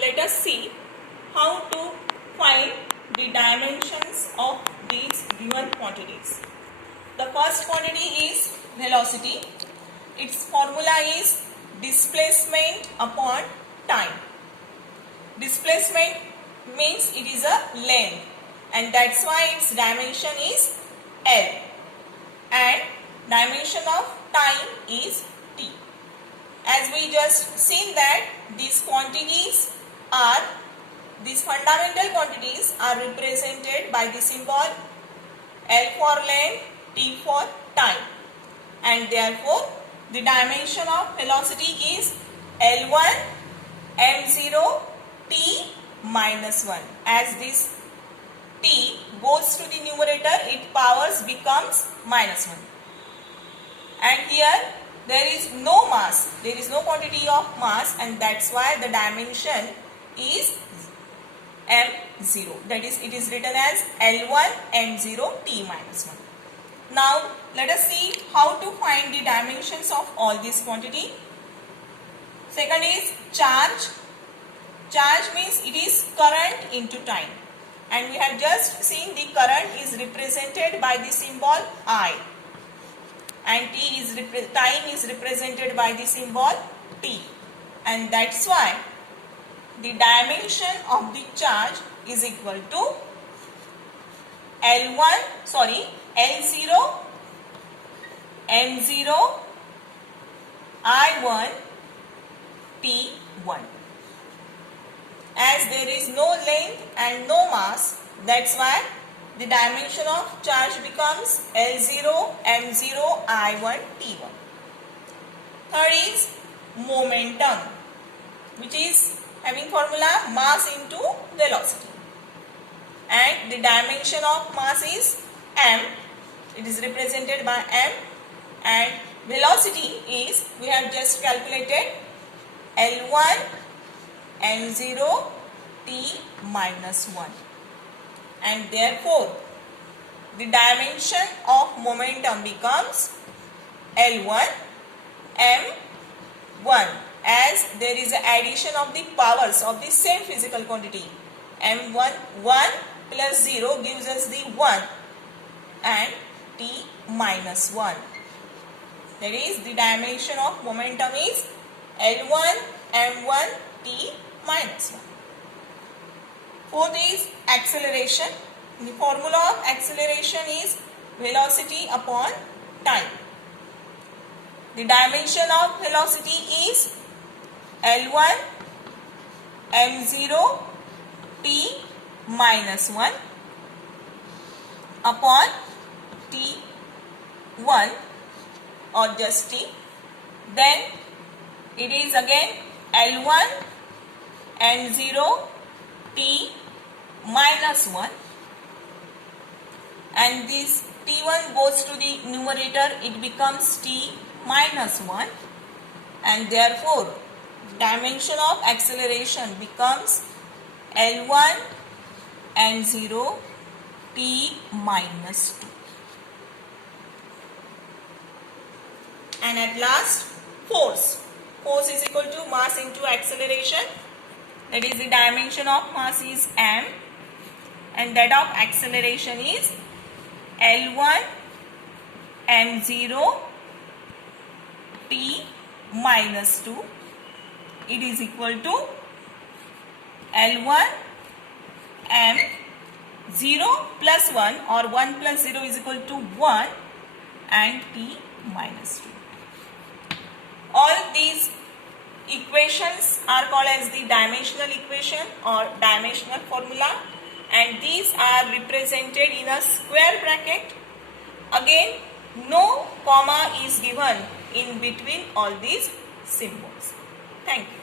let us see how to find the dimensions of these given quantities. The first quantity is velocity. Its formula is displacement upon time. Displacement means it is a length, and that's why its dimension is L, and dimension of time is T. As we just seen that these fundamental quantities are represented by the symbol L for length, T for time, and therefore the dimension of velocity is L1 m0 t minus 1. As this t goes to the numerator, its powers becomes minus 1. And here there is no mass, there is no quantity of mass, and that's why the dimension is m0. That is, it is written as L1 m0 t minus 1. Now let us see how to find the dimensions of all this quantity. Second is charge. Charge means it is current into time, and we have just seen the current is represented by the symbol I, and time is represented by the symbol T, and that's why the dimension of the charge is equal to L0 m0 I1 T1. As there is no length and no mass, that's why the dimension of charge becomes L0 m0 I1 T1. Third is momentum, which is having formula mass into velocity, and the dimension of mass is m. It is represented by m, and velocity is, we have just calculated, L1 m0 t minus 1, and therefore the dimension of momentum becomes L1 m1, as there is an addition of the powers of the same physical quantity. M1 1 plus 0 gives us the 1, and t minus 1. That is, the dimension of momentum is L1 m1 t minus 1. Fourth is acceleration. The formula of acceleration is velocity upon time. The dimension of velocity is L1 m0 t minus 1 upon t1 or just t. Then it is again L1 m0 t minus 1, and this t1 goes to the numerator, it becomes t minus 1, and therefore dimension of acceleration becomes L1 m0 t minus 2. And at last, force. Force is equal to mass into acceleration. That is, the dimension of mass is m, and that of acceleration is L1 m0 t minus 2. It is equal to L1 m0 plus 1, or 1 plus 0 is equal to 1, and t minus 2. All these equations are called as the dimensional equation or dimensional formula, and these are represented in a square bracket. Again, no comma is given in between all these symbols. Thank you.